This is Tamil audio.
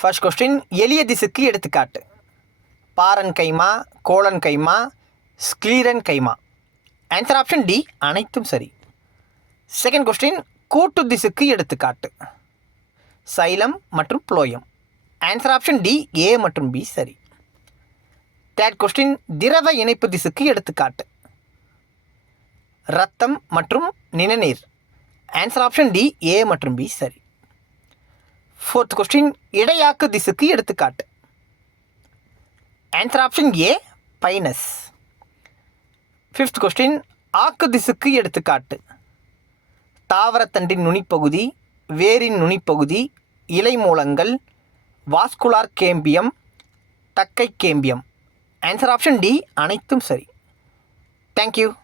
ஃபர்ஸ்ட் கொஸ்டின் எளிய திசுக்கு எடுத்துக்காட்டு. பாரன் கைமா, கோலன் கைமா, ஸ்க்லீரன் கைமா. ஆன்சர் ஆப்ஷன் டி, அனைத்தும் சரி. செகண்ட் கொஸ்டின் கூட்டு திசுக்கு எடுத்துக்காட்டு. சைலம் மற்றும் புளோயம். ஆன்சர் ஆப்ஷன் டி, ஏ மற்றும் பி சரி. தேர்ட் கொஸ்டின் திரவ இணைப்பு திசுக்கு எடுத்துக்காட்டு. இரத்தம் மற்றும் நிணநீர். ஆன்சர் ஆப்ஷன் டி, ஏ மற்றும் பி சரி. ஃபோர்த் கொஸ்டின் இடையாக்கு திசுக்கு எடுத்துக்காட்டு. Answer option A, pinus. Fifth question ஆக்கு திசுக்கு எடுத்துக்காட்டு. தாவரத்தண்டின் நுனிப்பகுதி, வேரின் நுனிப்பகுதி, இலை மூலங்கள், வாஸ்குலார் கேம்பியம், தக்கை கேம்பியம். ஆன்சர் ஆப்ஷன் டி, அனைத்தும் சரி. தேங்க்யூ.